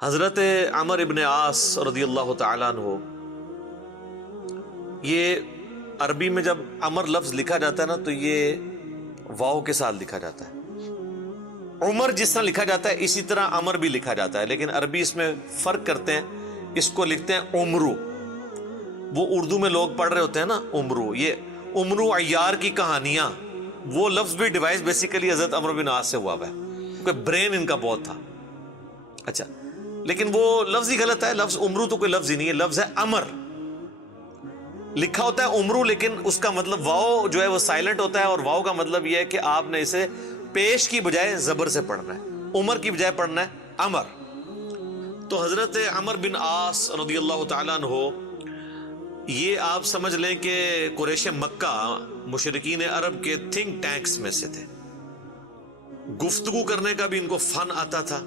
حضرت عمر ابن عاص رضی اللہ تعالیٰ عنہ، یہ عربی میں جب عمر لفظ لکھا جاتا ہے نا تو یہ واو کے ساتھ لکھا جاتا ہے۔ عمر جس طرح لکھا جاتا ہے اسی طرح عمر بھی لکھا جاتا ہے، لیکن عربی اس میں فرق کرتے ہیں، اس کو لکھتے ہیں عمرو۔ وہ اردو میں لوگ پڑھ رہے ہوتے ہیں نا عمرو، یہ عمرو عیار کی کہانیاں، وہ لفظ بھی ڈیوائس بیسیکلی حضرت عمر بن عاص سے ہوا ہوا ہے، کیونکہ برین ان کا بہت تھا۔ اچھا، لیکن وہ لفظ ہی غلط ہے، لفظ عمرو تو کوئی لفظ ہی نہیں ہے، لفظ ہے امر۔ لکھا ہوتا ہے عمرو لیکن اس کا مطلب واو جو ہے وہ سائلنٹ ہوتا ہے، اور واو کا مطلب یہ ہے کہ آپ نے اسے پیش کی بجائے زبر سے پڑھنا ہے، عمر کی بجائے پڑھنا ہے امر۔ تو حضرت عمر بن عاص رضی اللہ تعالیٰ عنہ، یہ آپ سمجھ لیں کہ قریش مکہ، مشرکین عرب کے تھنک ٹینکس میں سے تھے۔ گفتگو کرنے کا بھی ان کو فن آتا تھا،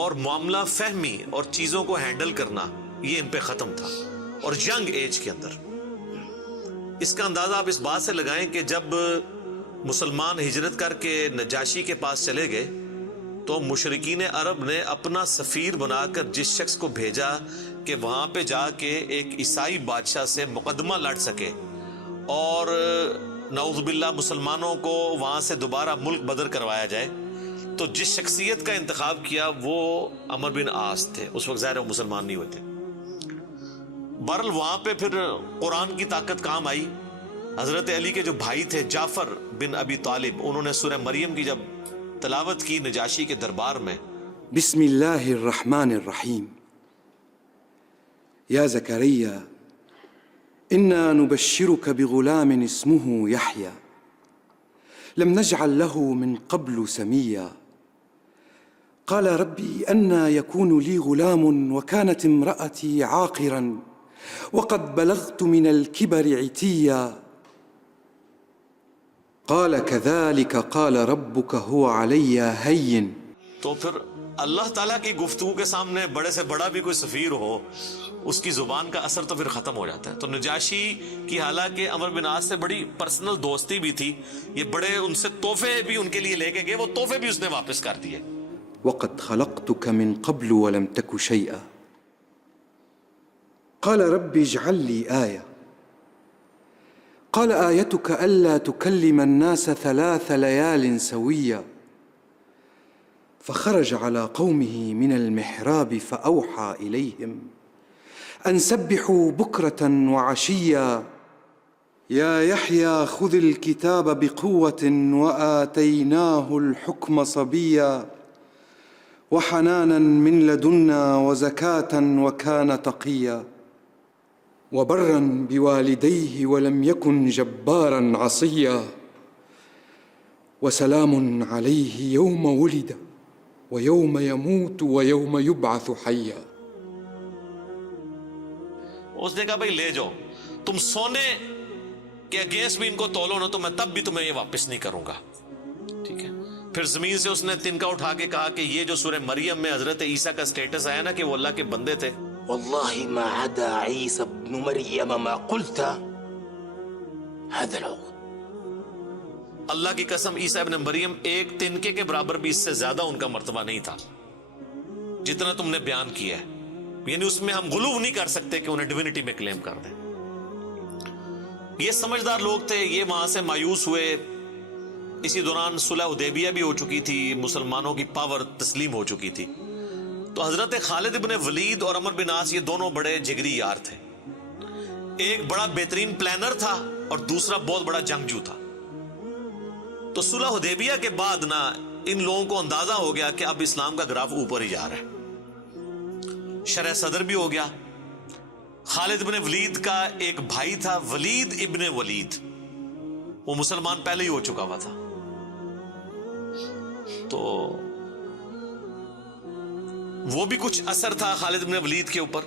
اور معاملہ فہمی اور چیزوں کو ہینڈل کرنا یہ ان پہ ختم تھا، اور ینگ ایج کے اندر۔ اس کا اندازہ آپ اس بات سے لگائیں کہ جب مسلمان ہجرت کر کے نجاشی کے پاس چلے گئے تو مشرکین عرب نے اپنا سفیر بنا کر جس شخص کو بھیجا کہ وہاں پہ جا کے ایک عیسائی بادشاہ سے مقدمہ لڑ سکے اور نعوذ باللہ مسلمانوں کو وہاں سے دوبارہ ملک بدر کروایا جائے، تو جس شخصیت کا انتخاب کیا وہ عمر بن عاص تھے۔ اس وقت ظاہر وہ مسلمان نہیں ہوئے تھے۔ بہرحال وہاں پہ پھر قرآن کی طاقت کام آئی۔ حضرت علی کے جو بھائی تھے جعفر بن ابی طالب، انہوں نے سورہ مریم کی جب تلاوت کی نجاشی کے دربار میں، بسم اللہ الرحمن الرحیم، یا زکریا انا نبشرک بغلام اسمه یحیی لم نجعل له من قبل سمیا قال ربی انا یکون لی غلام وكانت امرأتی عاقرا وقد بلغت من الكبر عتیا قال كذلك قال ربك هو علي هين۔ تو پھر اللہ تعالیٰ کی گفتگو کے سامنے بڑے سے بڑا بھی کوئی سفیر ہو، اس کی زبان کا اثر تو پھر ختم ہو جاتا ہے۔ تو نجاشی کی حالانکہ عمر بن عاص سے بڑی پرسنل دوستی بھی تھی، یہ بڑے ان سے تحفے بھی ان کے لیے لے کے گئے، وہ تحفے بھی اس نے واپس کر دیے۔ وقد خلقتك من قبل ولم تك شيئا قال رب اجعل لي آية قال آيتك ألا تكلم الناس 3 ليال سويا فخرج على قومه من المحراب فأوحى إليهم أن سبحوا بكرة وعشيا يا يحيى خذ الكتاب بقوة وآتيناه الحكم صبيا وحنانا من لدنا وزكاة وكان تقيا وبرا بوالديه ولم يكن جبارا عصيا وسلام عليه يوم ولد ويوم يموت ويوم يبعث حيا۔ اس نے کہا بھائی لے جاؤ، تم سونے کے اگینسٹ بھی ان کو تولو نا تو میں تب بھی تمہیں یہ واپس نہیں کروں گا، ٹھیک ہے۔ پھر زمین سے اس نے تنکا اٹھا کے کہا کہ یہ جو سورہ مریم میں حضرت عیسیٰ کا سٹیٹس آیا نا کہ وہ اللہ کے بندے تھے، والله ما عدا عيسى ابن مريم ما قلت هذا العقد، اللہ کی قسم عیسیٰ ابن مریم ایک تنکے کے برابر بھی اس سے زیادہ ان کا مرتبہ نہیں تھا جتنا تم نے بیان کیا ہے، یعنی اس میں ہم غلو نہیں کر سکتے کہ انہیں ڈیوینٹی میں کلیم کر دیں۔ یہ سمجھدار لوگ تھے، یہ وہاں سے مایوس ہوئے۔ اسی دوران صلح حدیبیہ بھی ہو چکی تھی، مسلمانوں کی پاور تسلیم ہو چکی تھی۔ تو حضرت خالد ابن ولید اور عمر بن عاص یہ دونوں بڑے جگری یار تھے، ایک بڑا بہترین پلانر تھا اور دوسرا بہت بڑا جنگجو تھا۔ تو صلح حدیبیہ کے بعد نا ان لوگوں کو اندازہ ہو گیا کہ اب اسلام کا گراف اوپر ہی جا رہا ہے، شرح صدر بھی ہو گیا۔ خالد ابن ولید کا ایک بھائی تھا ولید ابن ولید، وہ مسلمان پہلے ہی ہو چکا ہوا تھا۔ تو وہ بھی کچھ اثر تھا خالد ابن ولید کے اوپر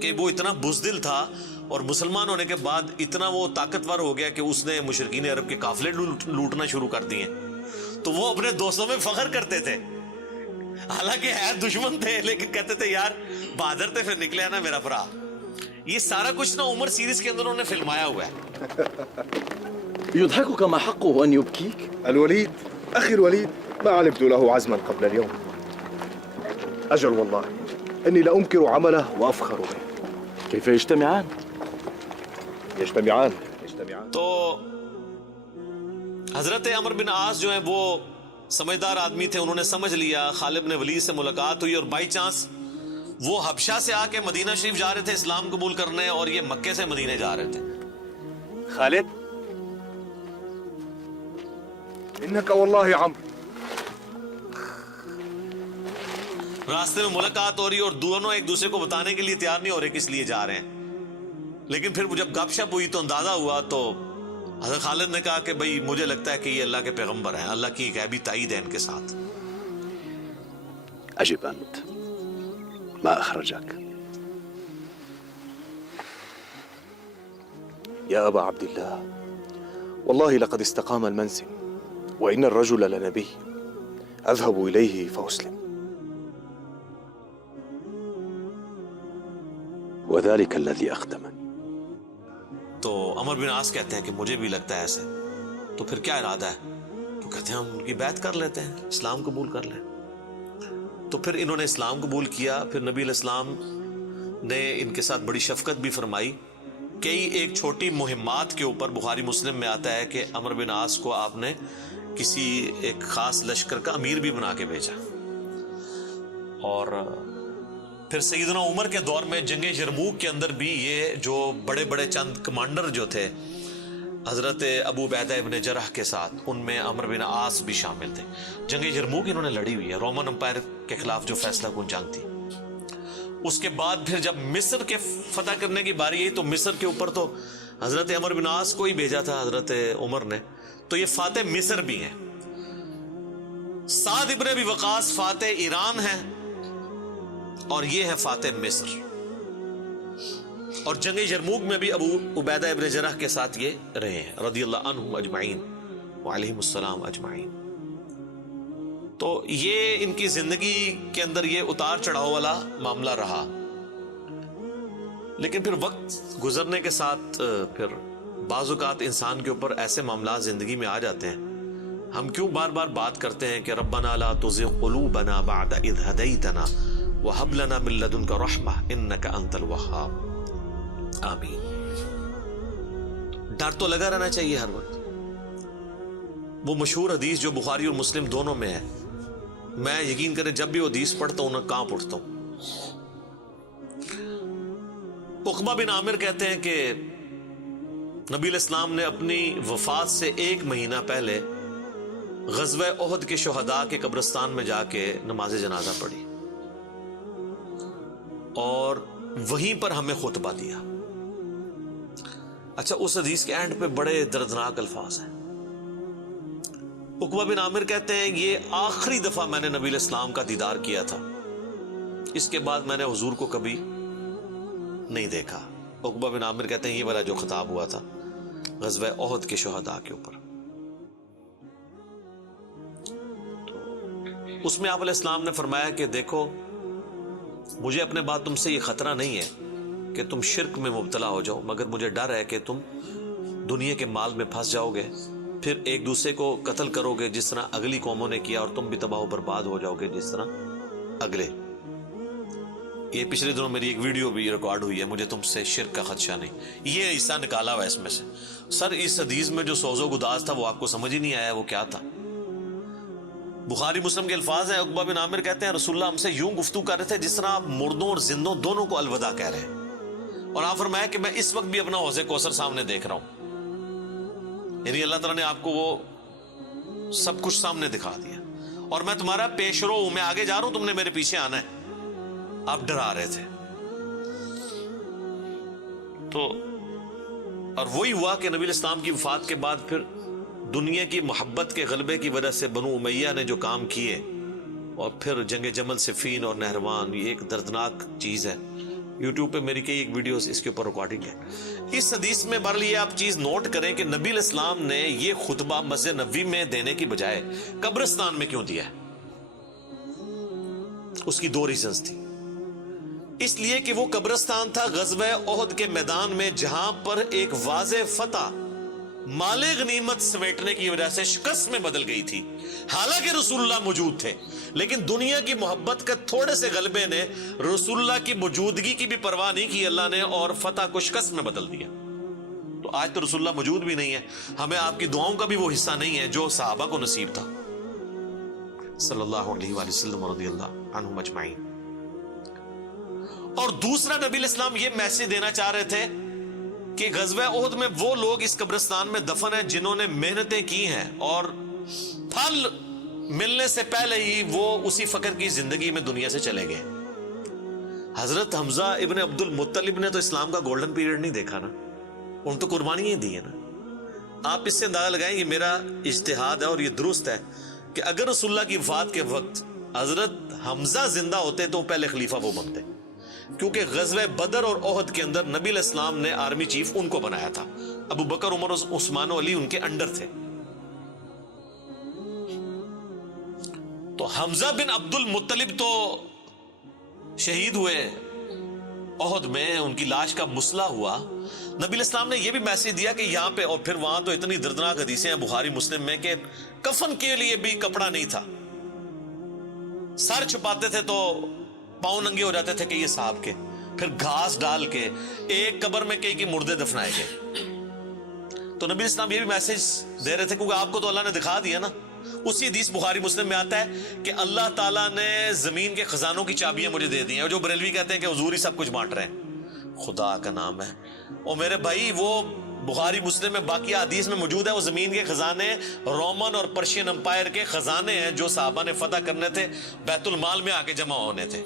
کہ وہ اتنا بزدل تھا، اور مسلمان ہونے کے بعد اتنا وہ طاقتور ہو گیا کہ اس نے مشرکین عرب کے قافلے لوٹنا شروع کر دیے۔ تو وہ اپنے دوستوں میں فخر کرتے تھے، حالانکہ ہے دشمن تھے لیکن کہتے تھے یار بہادر تھے، پھر نکلے نا میرا بھرا۔ یہ سارا کچھ نا عمر سیریز کے اندر انہوں نے فلمایا ہوا ہے۔ يضحكك ما حقه أن يبكيك؟ الوليد أخي الوليد ما علمت له عزما قبل اليوم. أجل والله إني لأنكر عمله وأفخر به. كيف يجتمعان؟ يجتمعان. تو حضرت عمر بن عاص جو ہیں وہ سمجھدار آدمی تھے. انہوں نے سمجھ لیا خالد بن ولید سے ملاقات ہوئی اور بائی چانس وہ حبشہ سے آ کے مدینہ شریف جا رہے تھے اسلام قبول کرنے, اور یہ مکے سے مدینے جا رہے تھے. خالد إنك والله عمرو. راستے میں ملاقات ہو رہی اور دونوں ایک دوسرے کو بتانے کے لیے تیار نہیں ہو رہے کس لیے جا رہے ہیں. لیکن پھر جب گپ شپ ہوئی تو اندازہ ہوا, تو حضرت خالد نے کہا کہ بھئی مجھے لگتا ہے کہ یہ اللہ کے پیغمبر ہیں, اللہ کی غیبی تائید ہے ان کے ساتھ. أجب أنت ما أخرجك يا أبا عبد الله. والله لقد استقام المنسم وإن الرجل لنبي أذهب إليه فأسلم. وذلك الذي أخدمني. تو عمر بن عاص کہتے ہیں کہ مجھے بھی لگتا ہے ایسے. تو پھر کیا ارادہ ہے؟ تو کہتے ہیں ہم ان کی بیعت کر لیتے ہیں, اسلام قبول کر لیں. تو پھر انہوں نے اسلام قبول کیا. پھر نبی علیہ السلام نے ان کے ساتھ بڑی شفقت بھی فرمائی. کئی ایک چھوٹی مہمات کے اوپر بخاری مسلم میں آتا ہے کہ عمر بن عاص کو آپ نے کسی ایک خاص لشکر کا امیر بھی بنا کے بھیجا. اور پھر سیدنا عمر کے دور میں جنگ یرموک کے اندر بھی یہ جو بڑے بڑے چند کمانڈر جو تھے حضرت ابو عبیدہ ابن جرح کے ساتھ, ان میں عمر بن عاص بھی شامل تھے. جنگ یرموک انہوں نے لڑی ہوئی ہے, رومن امپائر کے خلاف جو فیصلہ کن جنگ تھی. اس کے بعد پھر جب مصر کے فتح کرنے کی باری آئی تو مصر کے اوپر تو حضرت عمر بن عاص کو ہی بھیجا تھا حضرت عمر نے. تو یہ فاتح مصر بھی ہیں. سعد ابن ابی وقاص فاتح ایران ہیں اور یہ ہے فاتح مصر. اور جنگ یرموک میں بھی ابو عبیدہ ابن جرح کے ساتھ یہ رہے ہیں رضی اللہ عنہم اجمعین وعلیہم السلام اجمعین. تو یہ ان کی زندگی کے اندر یہ اتار چڑھاؤ والا معاملہ رہا. لیکن پھر وقت گزرنے کے ساتھ پھر بعض اوقات انسان کے اوپر ایسے معاملات زندگی میں آ جاتے ہیں. ہم کیوں بار بار بات کرتے ہیں کہ ربنا لا تزغ قلوبنا بعد اذ ہدیتنا وہب لنا من لدنک رحمہ انک انت الوہاب. آمین. ڈر تو لگا رہنا چاہیے ہر وقت. وہ مشہور حدیث جو بخاری اور مسلم دونوں میں ہے, میں یقین کریں جب بھی وہ حدیث پڑھتا ہوں نہ کانپ اٹھتا ہوں. عقبہ بن عامر کہتے ہیں کہ نبی علیہ السلام نے اپنی وفات سے 1 مہینہ پہلے غزوہ احد کے شہداء کے قبرستان میں جا کے نماز جنازہ پڑھی اور وہیں پر ہمیں خطبہ دیا. اچھا, اس حدیث کے اینڈ پہ بڑے دردناک الفاظ ہیں. عقبہ بن عامر کہتے ہیں یہ آخری دفعہ میں نے نبی علیہ السلام کا دیدار کیا تھا, اس کے بعد میں نے حضور کو کبھی نہیں دیکھا. عقبہ بن عامر کہتے ہیں یہ والا جو خطاب ہوا تھا غزوہ احد کے شہداء کے اوپر, تو اس میں آپ علیہ السلام نے فرمایا کہ دیکھو مجھے اپنے بعد تم سے یہ خطرہ نہیں ہے کہ تم شرک میں مبتلا ہو جاؤ, مگر مجھے ڈر ہے کہ تم دنیا کے مال میں پھنس جاؤ گے, پھر ایک دوسرے کو قتل کرو گے جس طرح اگلی قوموں نے کیا, اور تم بھی تباہ و برباد ہو جاؤ گے جس طرح اگلے. یہ پچھلے دنوں میری ایک ویڈیو بھی ریکارڈ ہوئی ہے, مجھے تم سے شرک کا خدشہ نہیں. یہ حصہ نکالا ہوا اس میں سے. سر اس حدیث میں جو سوز و گداز تھا وہ آپ کو سمجھ ہی نہیں آیا وہ کیا تھا. بخاری مسلم کے الفاظ ہیں. عقبہ بن عامر کہتے ہیں رسول اللہ ہم سے یوں گفتگو کر رہے تھے جس طرح آپ مردوں اور زندوں دونوں کو الوداع کہہ رہے ہیں, اور آپ فرمایا کہ میں اس وقت بھی اپنا حوض کوثر سامنے دیکھ رہا ہوں. یعنی اللہ تعالیٰ نے آپ کو وہ سب کچھ سامنے دکھا دیا, اور میں تمہارا پیش رو ہوں, میں آگے جا رہا ہوں, تم نے میرے پیچھے آنا ہے. آپ ڈرا رہے تھے. تو اور وہی ہوا کہ نبی علیہ السلام کی وفات کے بعد پھر دنیا کی محبت کے غلبے کی وجہ سے بنو امیہ نے جو کام کیے, اور پھر جنگ جمل صفین اور نہروان, یہ ایک دردناک چیز ہے. یوٹیوب پہ میری کئی ایک ویڈیوز اس کے اوپر ریکارڈنگ ہے. اس حدیث میں بہرحال یہ آپ چیز نوٹ کریں کہ نبی علیہ السلام نے یہ خطبہ مسجد نبوی میں دینے کی بجائے قبرستان میں کیوں دیا ہے. اس کی 2 ریزنز تھی. اس لیے کہ وہ قبرستان تھا غزوہ احد کے میدان میں, جہاں پر ایک واضح فتح مال غنیمت سمیٹنے کی وجہ سے شکست میں بدل گئی تھی. حالانکہ رسول اللہ موجود تھے, لیکن دنیا کی محبت کا تھوڑے سے غلبے نے رسول اللہ کی موجودگی کی بھی پرواہ نہیں کی اللہ نے، اور فتح کو شکست میں بدل دیا۔ تو آج تو رسول اللہ موجود بھی نہیں ہے، ہمیں آپ کی دعاؤں کا بھی وہ حصہ نہیں ہے جو صحابہ کو نصیب تھا صلی اللہ علیہ وآلہ وسلم رضی اللہ عنہم اجمعین۔ اور دوسرا نبی علیہ السلام یہ میسج دینا چاہ رہے تھے کہ غزوہ احد میں وہ لوگ اس قبرستان میں دفن ہیں جنہوں نے محنتیں کی ہیں اور پھل ملنے سے پہلے ہی وہ اسی فقر کی زندگی میں دنیا سے چلے گئے۔ حضرت حمزہ ابن عبد المطلب نے تو اسلام کا گولڈن پیریڈ نہیں دیکھا نا، ان تو قربانیاں دی ہیں نا۔ آپ اس سے اندازہ لگائیں، یہ میرا اجتہاد ہے اور یہ درست ہے کہ اگر رسول اللہ کی وفات کے وقت حضرت حمزہ زندہ ہوتے تو پہلے خلیفہ وہ بنتے، کیونکہ غزوہ بدر اور احد کے اندر نبی علیہ السلام نے آرمی چیف ان کو بنایا تھا، ابو بکر عمر عثمان و علی ان کے انڈر تھے۔ تو حمزہ بن عبد المطلب تو شہید ہوئے احد میں، ان کی لاش کا مسئلہ ہوا۔ نبی علیہ السلام نے یہ بھی میسج دیا کہ یہاں پہ، اور پھر وہاں تو اتنی دردناک حدیثیں ہیں بخاری مسلم میں کہ کفن کے لیے بھی کپڑا نہیں تھا، سر چھپاتے تھے تو پاؤں ننگے ہو جاتے تھے کہ یہ صاحب کے، پھر گھاس ڈال کے ایک قبر میں کئی مردے دفنائے گئے۔ تو نبی اسلام یہ بھی میسج دے رہے تھے، کیونکہ آپ کو تو اللہ نے دکھا دیا نا۔ اسی حدیث بخاری مسلم میں آتا ہے کہ اللہ تعالیٰ نے زمین کے خزانوں کی چابیاں مجھے دے دی ہیں، اور جو بریلوی کہتے ہیں کہ حضور ہی سب کچھ بانٹ رہے ہیں، خدا کا نام ہے۔ اور میرے بھائی وہ بخاری مسلم میں باقی حدیث میں موجود ہے، وہ زمین کے خزانے رومن اور پرشین امپائر کے خزانے ہیں جو صحابہ نے فتح کرنے تھے، بیت المال میں آ کے جمع ہونے تھے۔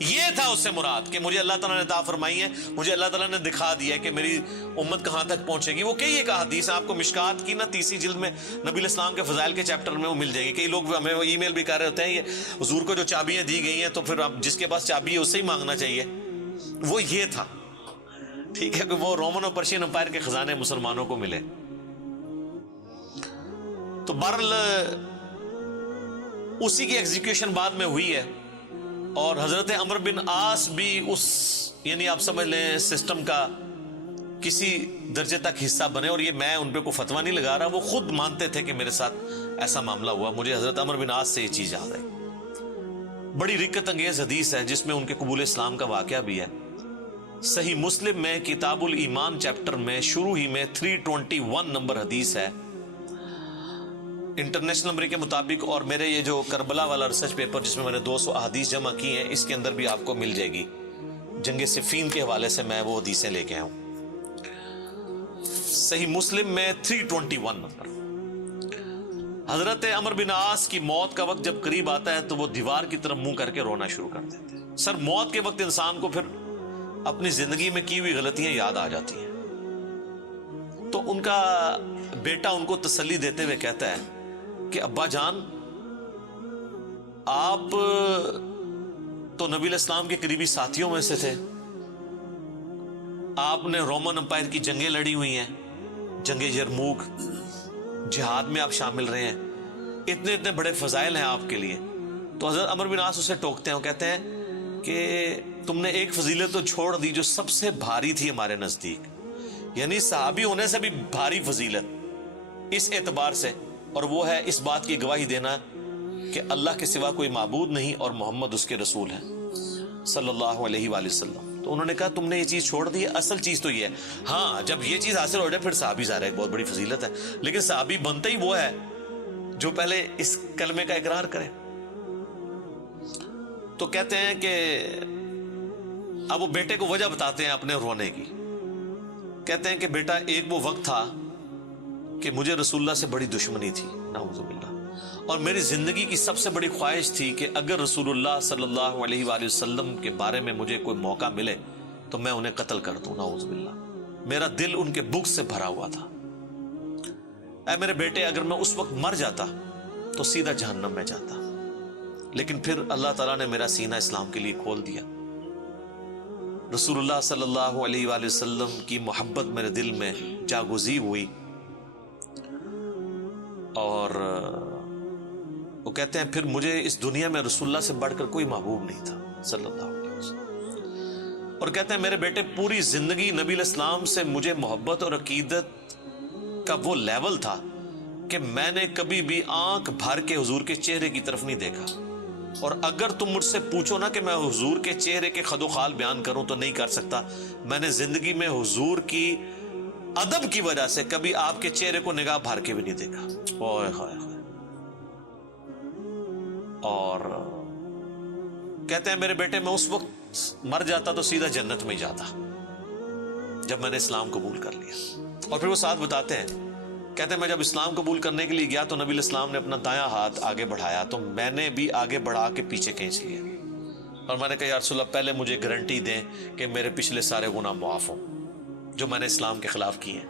یہ تھا اس سے مراد کہ مجھے اللہ تعالیٰ نے عطا فرمائی ہے، مجھے اللہ تعالیٰ نے دکھا دیا کہ میری امت کہاں تک پہنچے گی۔ وہ کئی ایک حدیث آپ کو مشکات کی نا 30 جلد میں نبی علیہ السلام کے فضائل کے چیپٹر میں وہ مل جائے گی۔ کئی لوگ ہمیں ای میل بھی کر رہے ہوتے ہیں، یہ حضور کو جو چابیاں دی گئی ہیں تو پھر اب جس کے پاس چابی ہے اس سے ہی مانگنا چاہیے۔ وہ یہ تھا، ٹھیک ہے، کہ وہ رومن اور پرشین امپائر کے خزانے مسلمانوں کو ملے۔ تو بہرحال اسی کی ایگزیکیوشن بعد میں ہوئی ہے، اور حضرت عمرو بن عاص بھی اس، یعنی آپ سمجھ لیں سسٹم کا کسی درجے تک حصہ بنے، اور یہ میں ان پہ کوئی فتویٰ نہیں لگا رہا، وہ خود مانتے تھے کہ میرے ساتھ ایسا معاملہ ہوا۔ مجھے حضرت عمرو بن عاص سے یہ چیز یاد آئی، بڑی رکت انگیز حدیث ہے جس میں ان کے قبول اسلام کا واقعہ بھی ہے۔ صحیح مسلم میں کتاب الایمان چیپٹر میں شروع ہی میں 321 نمبر حدیث ہے، انٹرنیشنل نمبر کے مطابق، اور میرے یہ جو کربلا والا ریسرچ پیپر جس میں میں نے 200 احادیث جمع کی ہیں، اس کے اندر بھی آپ کو مل جائے گی۔ جنگ صفین کے حوالے سے میں وہ حدیثیں لے کے آیا ہوں۔ صحیح مسلم میں 321 نمبر۔ حضرت عمرو بن عاص کی موت کا وقت جب قریب آتا ہے تو وہ دیوار کی طرف منہ کر کے رونا شروع کر دیتے ہیں۔ سر موت کے وقت انسان کو پھر اپنی زندگی میں کی ہوئی غلطیاں یاد آ جاتی ہیں۔ تو ان کا بیٹا ان کو تسلی دیتے ہوئے کہتا ہے کہ ابا جان، آپ تو نبی علیہ السلام کے قریبی ساتھیوں میں سے تھے، آپ نے رومن امپائر کی جنگیں لڑی ہوئی ہیں، جنگ یرموک، جہاد میں آپ شامل رہے ہیں، اتنے اتنے بڑے فضائل ہیں آپ کے لیے۔ تو حضرت عمرو بن عاص اسے ٹوکتے ہیں، وہ کہتے ہیں کہ تم نے ایک فضیلت تو چھوڑ دی جو سب سے بھاری تھی ہمارے نزدیک، یعنی صحابی ہونے سے بھی بھاری فضیلت اس اعتبار سے، اور وہ ہے اس بات کی گواہی دینا کہ اللہ کے سوا کوئی معبود نہیں اور محمد اس کے رسول ہیں صلی اللہ علیہ وآلہ وسلم۔ تو انہوں نے کہا تم نے یہ چیز چھوڑ دی ہے، اصل چیز تو یہ ہے، ہاں جب یہ چیز حاصل ہو جائے پھر صحابی ظاہر ہے ایک بہت بڑی فضیلت ہے، لیکن صحابی بنتا ہی وہ ہے جو پہلے اس کلمے کا اقرار کرے۔ تو کہتے ہیں کہ اب وہ بیٹے کو وجہ بتاتے ہیں اپنے رونے کی، کہتے ہیں کہ بیٹا ایک وہ وقت تھا کہ مجھے رسول اللہ سے بڑی دشمنی تھی، نعوذ باللہ، اور میری زندگی کی سب سے بڑی خواہش تھی کہ اگر رسول اللہ صلی اللہ علیہ وآلہ وسلم کے بارے میں مجھے کوئی موقع ملے تو میں انہیں قتل کر دوں، نعوذ باللہ۔ میرا دل ان کے بغض سے بھرا ہوا تھا۔ اے میرے بیٹے، اگر میں اس وقت مر جاتا تو سیدھا جہنم میں جاتا، لیکن پھر اللہ تعالیٰ نے میرا سینہ اسلام کے لیے کھول دیا۔ رسول اللہ صلی اللہ علیہ وآلہ وسلم کی محبت میرے دل میں جاگزی ہوئی، اور وہ کہتے ہیں پھر مجھے اس دنیا میں رسول اللہ سے بڑھ کر کوئی محبوب نہیں تھا صلی اللہ علیہ وسلم۔ اور کہتے ہیں میرے بیٹے، پوری زندگی نبی علیہ السلام سے مجھے محبت اور عقیدت کا وہ لیول تھا کہ میں نے کبھی بھی آنکھ بھر کے حضور کے چہرے کی طرف نہیں دیکھا، اور اگر تم مجھ سے پوچھو نا کہ میں حضور کے چہرے کے خد و خال بیان کروں تو نہیں کر سکتا. میں نے زندگی میں حضور کی ادب کی وجہ سے کبھی آپ کے چہرے کو نگاہ بھر کے بھی نہیں دیکھا. اوئے ہائے ہائے. اور کہتے ہیں میرے بیٹے میں اس وقت مر جاتا تو سیدھا جنت میں جاتا جب میں نے اسلام قبول کر لیا. اور پھر وہ ساتھ بتاتے ہیں, کہتے ہیں میں جب اسلام قبول کرنے کے لیے گیا تو نبی علیہ السلام نے اپنا دایاں ہاتھ آگے بڑھایا تو میں نے بھی آگے بڑھا کے پیچھے کھینچ لیا, اور میں نے کہا یا رسول اللہ پہلے مجھے گارنٹی دیں کہ میرے پچھلے سارے گناہ معاف ہوں جو میں نے اسلام کے خلاف کیے ہیں.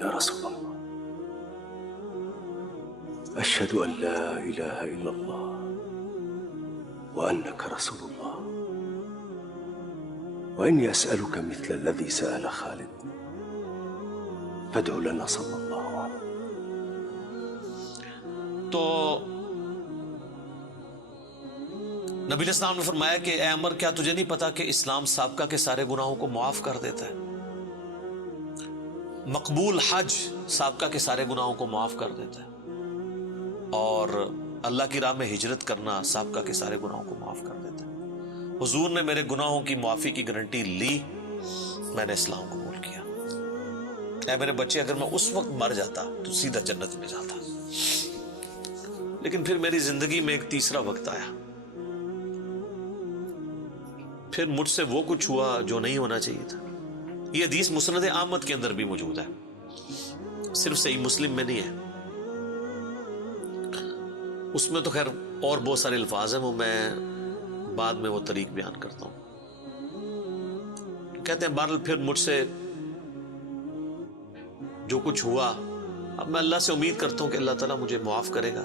یا رسول اللہ اشہد ان لا الہ الا اللہ وانک رسول اللہ وإني أسألك مثل الذي سأل خالد فادع لنا صلی اللہ علیہ. تو نبی علیہ السلام نے فرمایا کہ اے عمر کیا تجھے نہیں پتا کہ اسلام سابقہ کے سارے گناہوں کو معاف کر دیتا ہے, مقبول حج سابقہ کے سارے گناہوں کو معاف کر دیتا ہے, اور اللہ کی راہ میں ہجرت کرنا سابقہ کے سارے گناہوں کو معاف کر دیتا ہے. حضور نے میرے گناہوں کی معافی کی گارنٹی لی, میں نے اسلام قبول کیا. اے میرے بچے اگر میں اس وقت مر جاتا تو سیدھا جنت میں جاتا. لیکن پھر میری زندگی میں ایک تیسرا وقت آیا, پھر مجھ سے وہ کچھ ہوا جو نہیں ہونا چاہیے تھا. یہ حدیث مسند احمد کے اندر بھی موجود ہے, صرف صحیح مسلم میں نہیں ہے. اس میں تو خیر اور بہت سارے الفاظ ہیں, وہ میں بعد میں وہ طریق بیان کرتا ہوں. کہتے ہیں بہرحال پھر مجھ سے جو کچھ ہوا, اب میں اللہ سے امید کرتا ہوں کہ اللہ تعالیٰ مجھے معاف کرے گا,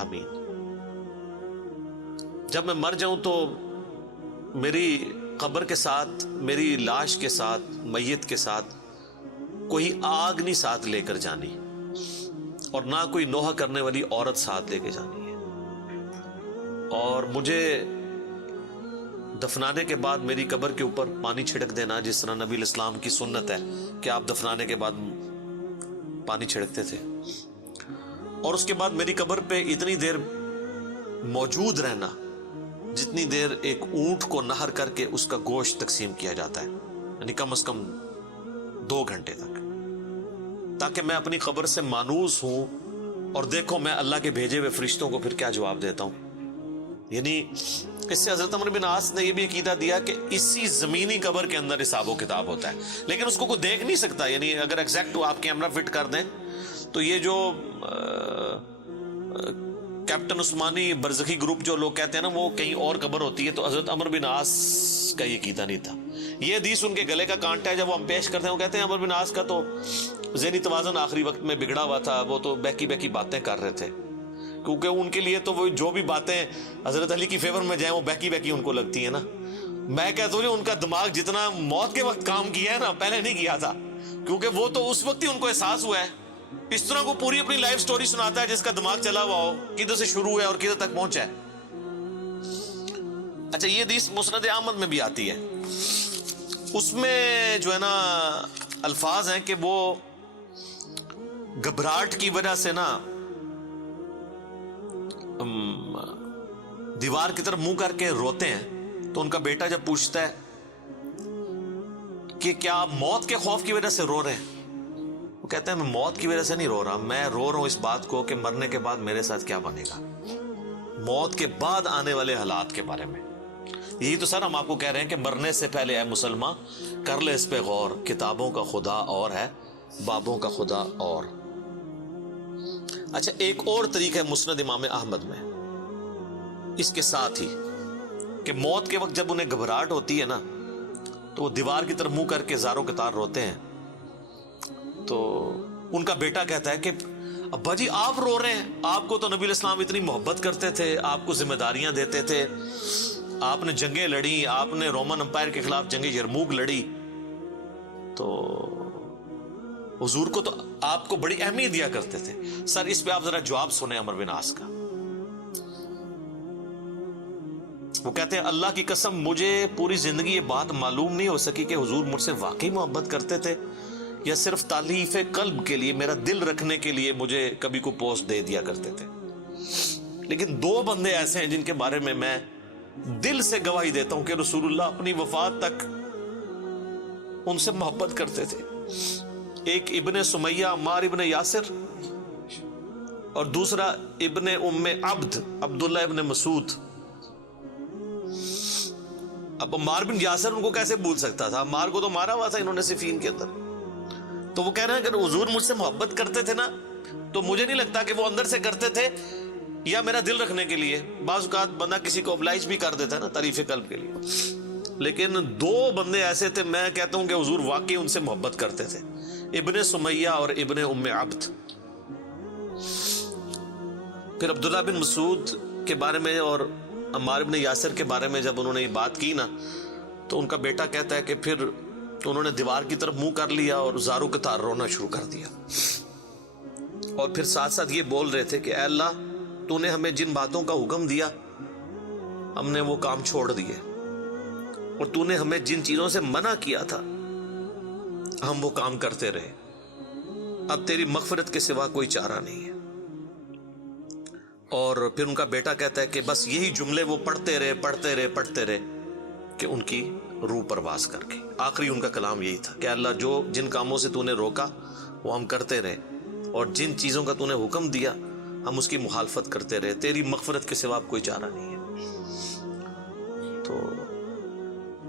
آمین. جب میں مر جاؤں تو میری قبر کے ساتھ, میری لاش کے ساتھ, میت کے ساتھ کوئی آگ نہیں ساتھ لے کر جانی, اور نہ کوئی نوحہ کرنے والی عورت ساتھ لے کے جانی ہے. اور مجھے دفنانے کے بعد میری قبر کے اوپر پانی چھڑک دینا, جس طرح نبی علیہ السلام کی سنت ہے کہ آپ دفنانے کے بعد پانی چھڑکتے تھے. اور اس کے بعد میری قبر پہ اتنی دیر موجود رہنا جتنی دیر ایک اونٹ کو نہر کر کے اس کا گوشت تقسیم کیا جاتا ہے, یعنی کم از کم 2 گھنٹے تک, تاکہ میں اپنی قبر سے مانوس ہوں اور دیکھو میں اللہ کے بھیجے ہوئے فرشتوں کو پھر کیا جواب دیتا ہوں. یعنی اس سے حضرت عمر بن عاص نے یہ بھی عقیدہ دیا کہ اسی زمینی قبر کے اندر حساب و کتاب ہوتا ہے, لیکن اس کو کوئی دیکھ نہیں سکتا. یعنی اگر ایگزیکٹ آپ کیمرہ فٹ کر دیں تو یہ جو کیپٹن عثمانی برزخی گروپ جو لوگ کہتے ہیں نا وہ کہیں اور قبر ہوتی ہے, تو حضرت عمر بن عاص کا یہ عقیدہ نہیں تھا. یہ حدیث ان کے گلے کا کانٹا ہے, جب وہ ہم پیش کرتے ہیں وہ کہتے ہیں عمر بن عاص کا تو ذہنی توازن آخری وقت میں بگڑا ہوا تھا, وہ تو بہکی بہکی باتیں کر رہے تھے, کیونکہ ان کے لیے تو وہ جو بھی باتیں حضرت علی کی فیور میں جائیں وہ بہکی بہکی ان کو لگتی ہیں نا. میں کہتا ہوں ان کا دماغ جتنا موت کے وقت کام کیا ہے نا پہلے نہیں کیا تھا, کیونکہ وہ تو اس وقت ہی ان کو احساس ہوا ہے. اس طرح کو پوری اپنی لائف سٹوری سناتا ہے جس کا دماغ چلا ہوا ہو, کدھر سے شروع ہے اور کدھر تک پہنچا ہے. اچھا یہ حدیث مسند احمد میں بھی آتی ہے, اس میں جو ہے نا الفاظ ہیں کہ وہ گھبراہٹ کی وجہ سے نا دیوار کی طرف منہ کر کے روتے ہیں. تو ان کا بیٹا جب پوچھتا ہے کہ کیا آپ موت کے خوف کی وجہ سے رو رہے ہیں, وہ کہتے ہیں میں موت کی وجہ سے نہیں رو رہا, میں رو رہا ہوں اس بات کو کہ مرنے کے بعد میرے ساتھ کیا بنے گا, موت کے بعد آنے والے حالات کے بارے میں. یہی تو سر ہم آپ کو کہہ رہے ہیں کہ مرنے سے پہلے اے مسلمان کر لے اس پہ غور, کتابوں کا خدا اور ہے, بابوں کا خدا اور. اچھا ایک اور طریقہ ہے مسند امام احمد میں اس کے ساتھ ہی کہ موت کے وقت جب انہیں گھبراہٹ ہوتی ہے نا تو وہ دیوار کی طرف منہ کر کے زاروں قطار روتے ہیں. تو ان کا بیٹا کہتا ہے کہ ابا جی آپ رو رہے ہیں, آپ کو تو نبی علیہ السلام اتنی محبت کرتے تھے, آپ کو ذمہ داریاں دیتے تھے, آپ نے جنگیں لڑی, آپ نے رومن امپائر کے خلاف جنگ یرموک لڑی, تو حضور کو تو آپ کو بڑی اہمیت دیا کرتے تھے. سر اس پہ آپ ذرا جواب سنیں عمر بن عاص کا. وہ کہتے ہیں اللہ کی قسم مجھے پوری زندگی یہ بات معلوم نہیں ہو سکی کہ حضور مجھ سے واقعی محبت کرتے تھے یا صرف تالیف قلب کے لیے، میرا دل رکھنے کے لیے مجھے کبھی کو پوسٹ دے دیا کرتے تھے. لیکن 2 بندے ایسے ہیں جن کے بارے میں دل سے گواہی دیتا ہوں کہ رسول اللہ اپنی وفات تک ان سے محبت کرتے تھے. ایک ابن سمیہ عمار ابن یاسر، اور دوسرا ابن ام عبد عبداللہ ابن مسعود. اب عمار بن یاسر ان کو کیسے بھول سکتا تھا؟ عمار کو تو مارا ہوا تھا انہوں نے صفین کے اندر. تو وہ کہہ رہے ہیں کہ حضور مجھ سے محبت کرتے تھے نا، تو مجھے نہیں لگتا کہ وہ اندر سے کرتے تھے یا میرا دل رکھنے کے لیے. بعض اوقات بندہ کسی کو ابلائش بھی کر دیتا ہے نا تعریف قلب کے لیے. لیکن 2 بندے ایسے تھے، میں کہتا ہوں کہ حضور واقعی ان سے محبت کرتے تھے، ابن سمیہ اور ابن ام عبد. پھر عبداللہ بن مسعود کے بارے میں اور عمار بن یاسر کے بارے میں جب انہوں نے یہ بات کی نا، تو ان کا بیٹا کہتا ہے کہ پھر انہوں نے دیوار کی طرف منہ کر لیا اور زاروں کے تار رونا شروع کر دیا. اور پھر ساتھ ساتھ یہ بول رہے تھے کہ اے اللہ، تو نے ہمیں جن باتوں کا حکم دیا ہم نے وہ کام چھوڑ دیے، اور تو نے ہمیں جن چیزوں سے منع کیا تھا ہم وہ کام کرتے رہے. اب تیری مغفرت کے سوا کوئی چارہ نہیں ہے. اور پھر ان کا بیٹا کہتا ہے کہ بس یہی جملے وہ پڑھتے رہے کہ ان کی روح پرواز کر گئی. آخری ان کا کلام یہی تھا کہ اللہ، جو جن کاموں سے تو نے روکا وہ ہم کرتے رہے، اور جن چیزوں کا تو نے حکم دیا ہم اس کی مخالفت کرتے رہے، تیری مغفرت کے سوا کوئی چارہ نہیں ہے. تو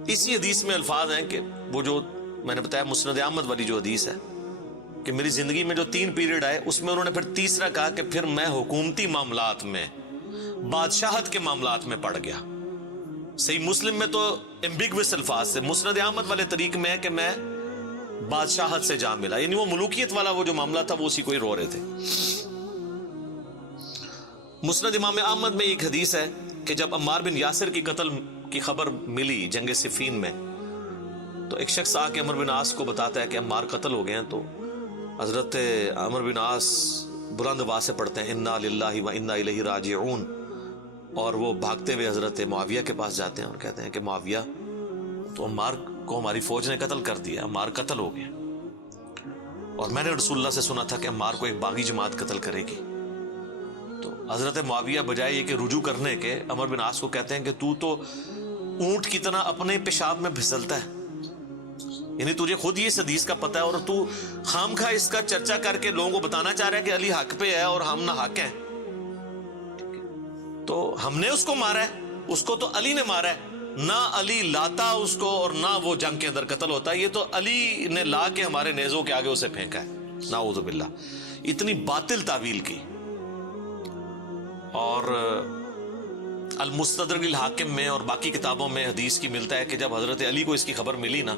اسی حدیث میں الفاظ ہیں کہ وہ جو میں نے بتایا مسند احمد والی جو حدیث ہے کہ میری زندگی میں جو 3 پیریڈ آئے، اس میں انہوں نے پھر تیسرا کہا کہ پھر میں حکومتی معاملات میں، بادشاہت کے معاملات میں پڑ گیا. صحیح مسلم میں تو ایمبیگوس الفاظ سے، مسند احمد والے طریق میں ہے کہ میں بادشاہت سے جا ملا، یعنی وہ ملوکیت والا وہ جو معاملہ تھا وہ اسی کو ہی رو رہے تھے. مسند امام احمد میں ایک حدیث ہے کہ جب عمار بن یاسر کی قتل کی خبر ملی جنگ صفین میں، تو ایک شخص آ کے عمر بن عاص کو بتاتا ہے کہ عمار قتل ہو گئے ہیں. تو حضرت عمر بن عاص بلند آواز سے پڑھتے ہیں انا للہ و انا الیہ راجعون، اور وہ بھاگتے ہوئے حضرت معاویہ کے پاس جاتے ہیں اور کہتے ہیں کہ معاویہ، تو عمار کو ہماری فوج نے قتل کر دیا، عمار قتل ہو گئے، اور میں نے رسول اللہ سے سنا تھا کہ عمار کو ایک باغی جماعت قتل کرے گی. تو حضرت معاویہ بجائے یہ کہ رجوع کرنے کے، عمر بن عاص کو کہتے ہیں کہ تو اونٹ کی طرح اپنے پیشاب میں پھسلتا ہے، یعنی تجھے خود یہ اس حدیث کا پتہ ہے اور تو خام خواہ اس کا چرچا کر کے لوگوں کو بتانا چاہ رہا ہے کہ علی حق پہ ہے اور ہم نہ حق ہیں. تو ہم نے اس کو مارا ہے، اس کو تو علی نے مارا ہے، نہ علی لاتا اس کو اور نہ وہ جنگ کے اندر قتل ہوتا ہے، یہ تو علی نے لا کے ہمارے نیزوں کے آگے اسے پھینکا ہے. نعوذ باللہ، اتنی باطل تعویل کی. اور المستدرک الحاکم میں اور باقی کتابوں میں حدیث کی ملتا ہے کہ جب حضرت علی کو اس کی خبر ملی نا،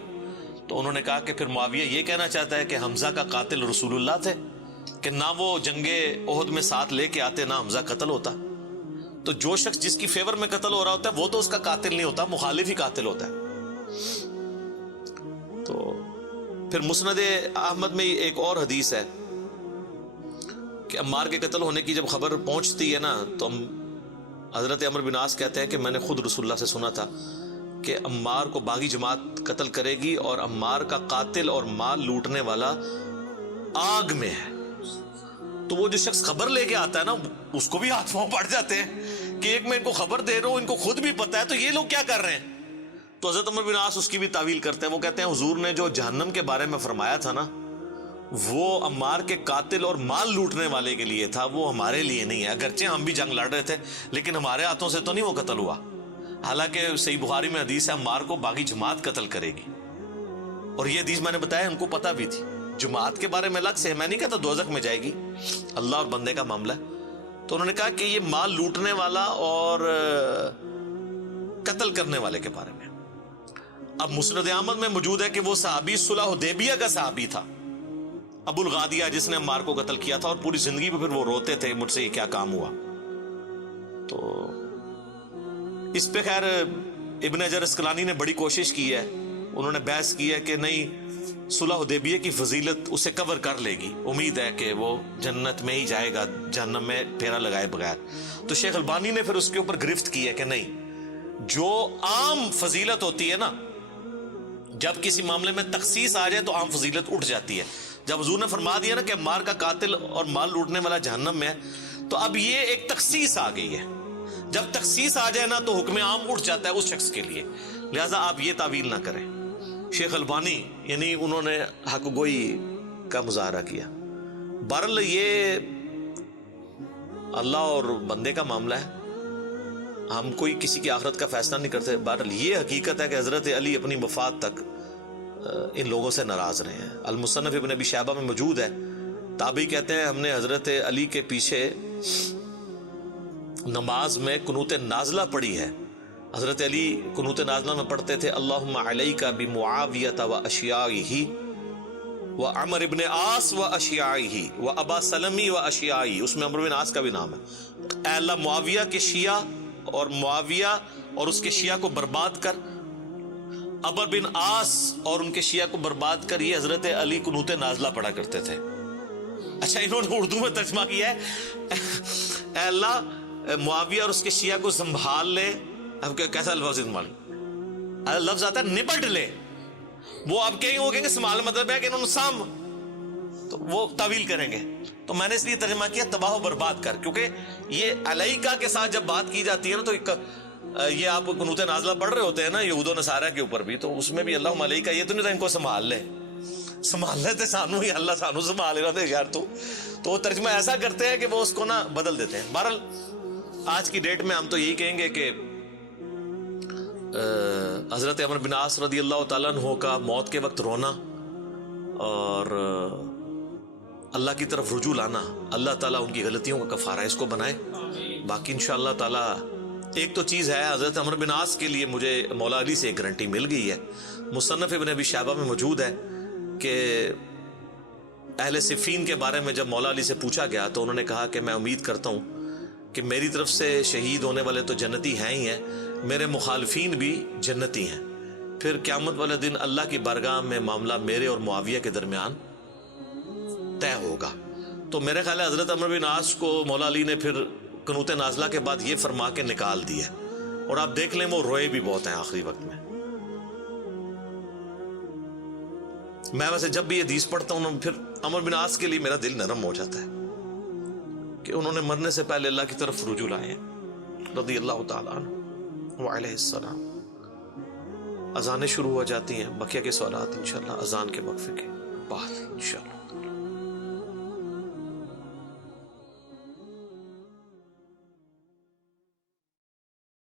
تو انہوں نے کہا کہ پھر معاویہ یہ کہنا چاہتا ہے کہ حمزہ کا قاتل رسول اللہ تھے، کہ نہ وہ جنگ احد میں ساتھ لے کے آتے نہ حمزہ قتل ہوتا. تو جو شخص جس کی فیور میں قتل ہو رہا ہوتا ہے وہ تو اس کا قاتل نہیں ہوتا، مخالف ہی قاتل ہوتا ہے. تو پھر مسند احمد میں ایک اور حدیث ہے کہ عمار کے قتل ہونے کی جب خبر پہنچتی ہے نا، تو حضرت عمر بن عاص کہتے ہیں کہ میں نے خود رسول اللہ سے سنا تھا کہ عمار کو باغی جماعت قتل کرے گی، اور عمار کا قاتل اور مال لوٹنے والا آگ میں ہے. تو وہ جو شخص خبر لے کے آتا ہے نا، اس کو بھی ہاتھ پاؤں پڑ جاتے ہیں کہ ایک میں ان کو خبر دے رہا ہوں، ان کو خود بھی پتا ہے، تو یہ لوگ کیا کر رہے ہیں. تو حضرت عمر بن عاص اس کی بھی تعویل کرتے ہیں. وہ کہتے ہیں حضور نے جو جہنم کے بارے میں فرمایا تھا نا، وہ عمار کے قاتل اور مال لوٹنے والے کے لیے تھا، وہ ہمارے لیے نہیں ہے. اگرچہ ہم بھی جنگ لڑ رہے تھے لیکن ہمارے ہاتھوں سے تو نہیں وہ قتل ہوا. حالانکہ صحیح بخاری میں حدیث ہے عمار کو باغی جماعت قتل کرے گی، اور یہ حدیث میں نے بتایا ان کو پتہ بھی تھی. جماعت کے بارے میں الگ سے میں نہیں کہتا دوزخ میں جائے گی، اللہ اور بندے کا معاملہ ہے. تو انہوں نے کہا کہ یہ مال لوٹنے والا اور قتل کرنے والے کے بارے میں. اب مسند احمد میں موجود ہے کہ وہ صحابی صلح حدیبیہ کا صحابی تھا، ابو الغادیہ، جس نے عمار کو قتل کیا تھا، اور پوری زندگی پہ پھر وہ روتے تھے مجھ سے یہ کیا کام ہوا. تو اس پہ خیر ابن حجر اسقلانی نے بڑی کوشش کی ہے، انہوں نے بحث کی ہے کہ نہیں، صلح حدیبیہ کی فضیلت اسے کور کر لے گی، امید ہے کہ وہ جنت میں ہی جائے گا جہنم میں پھیرا لگائے بغیر. تو شیخ البانی نے پھر اس کے اوپر گرفت کی ہے کہ نہیں، جو عام فضیلت ہوتی ہے نا جب کسی معاملے میں تخصیص آ جائے تو عام فضیلت اٹھ جاتی ہے. جب حضور نے فرما دیا نا کہ مار کا قاتل اور مال لوٹنے والا جہنم میں ہے، تو اب یہ ایک تخصیص آ گئی ہے. جب تخصیص آ جائے نا تو حکم عام اٹھ جاتا ہے اس شخص کے لیے. لہٰذا آپ یہ تعویل نہ کریں. شیخ البانی یعنی انہوں نے حق گوئی کا مظاہرہ کیا. بہرحال یہ اللہ اور بندے کا معاملہ ہے، ہم کوئی کسی کی آخرت کا فیصلہ نہیں کرتے. بہرحال یہ حقیقت ہے کہ حضرت علی اپنی وفات تک ان لوگوں سے ناراض رہے ہیں. المصنف ابن ابی شیبہ میں موجود ہے. تابعی کہتے ہیں ہم نے حضرت علی کے پیچھے نماز میں قنوت نازلہ پڑھی ہے. حضرت علی قنوت نازلہ میں پڑھتے تھے اللہم علیک بمعاویۃ و اشیاعہ و عمر ابن عاص و اشیاعہ و ابا سلمی و اشیاعہ. اس میں عمر بن عاص کا بھی نام ہے. اے اللہ معاویہ کے شیعہ اور معاویہ اور اس کے شیعہ کو برباد کر، عمر بن عاص اور ان کے شیعہ کو برباد کر. یہ حضرت علی قنوت نازلہ پڑھا کرتے تھے. اچھا انہوں نے اردو میں ترجمہ کیا ہے اے اللہ معاویہ اور اس کے شیعہ کو سنبھال لے. اب کیسا لفظ استعمال؟ لفظ آتا ہے نپٹ لے. وہ اب وہ کہیں گے سنبھال مطلب ہے کہ انہوں نے سام، تو وہ تعویل کریں گے. تو میں نے اس لیے ترجمہ کیا تباہ و برباد کر، کیونکہ یہ علیکہ کے ساتھ جب بات کی جاتی ہے نا تو یہ آپ قنوت نازلہ پڑھ رہے ہوتے ہیں نا یہود و نصارہ کے اوپر بھی، تو اس میں بھی اللہم علیکہ یہ تو نہیں تھا ان کو سنبھال لے. سنبھال لیتے سانو ہی اللہ سانو سنبھال رہا تھے یار. تو وہ ترجمہ ایسا کرتے ہیں کہ وہ اس کو نا بدل دیتے ہیں. بہرحال آج کی ڈیٹ میں ہم تو یہی کہیں گے کہ حضرت عمر بن عاص رضی اللہ تعالیٰ عنہ کا موت کے وقت رونا اور اللہ کی طرف رجوع لانا، اللہ تعالیٰ ان کی غلطیوں کا کفارہ اس کو بنائے. باقی انشاءاللہ تعالیٰ ایک تو چیز ہے، حضرت عمر بن عاص کے لیے مجھے مولا علی سے ایک گارنٹی مل گئی ہے. مصنف ابن ابی شیبہ میں موجود ہے کہ اہل صفین کے بارے میں جب مولا علی سے پوچھا گیا تو انہوں نے کہا کہ میں امید کرتا ہوں کہ میری طرف سے شہید ہونے والے تو جنتی ہیں ہی ہیں، میرے مخالفین بھی جنتی ہیں. پھر قیامت والے دن اللہ کی بارگاہ میں معاملہ میرے اور معاویہ کے درمیان طے ہوگا. تو میرے خیال ہے حضرت عمر بن عاص کو مولا علی نے پھر قنوت نازلہ کے بعد یہ فرما کے نکال دیا، اور آپ دیکھ لیں وہ روئے بھی بہت ہیں آخری وقت میں. میں ویسے جب بھی یہ حدیث پڑھتا ہوں پھر عمر بن عاص کے لیے میرا دل نرم ہو جاتا ہے کہ انہوں نے مرنے سے پہلے اللہ کی طرف رجوع لائے ہیں رضی اللہ تعالیٰ عنہ وعلیہ السلام. اذانیں شروع ہو جاتی ہیں، بقیہ کے سوالات انشاءاللہ اذان کے وقفے کے بعد انشاءاللہ.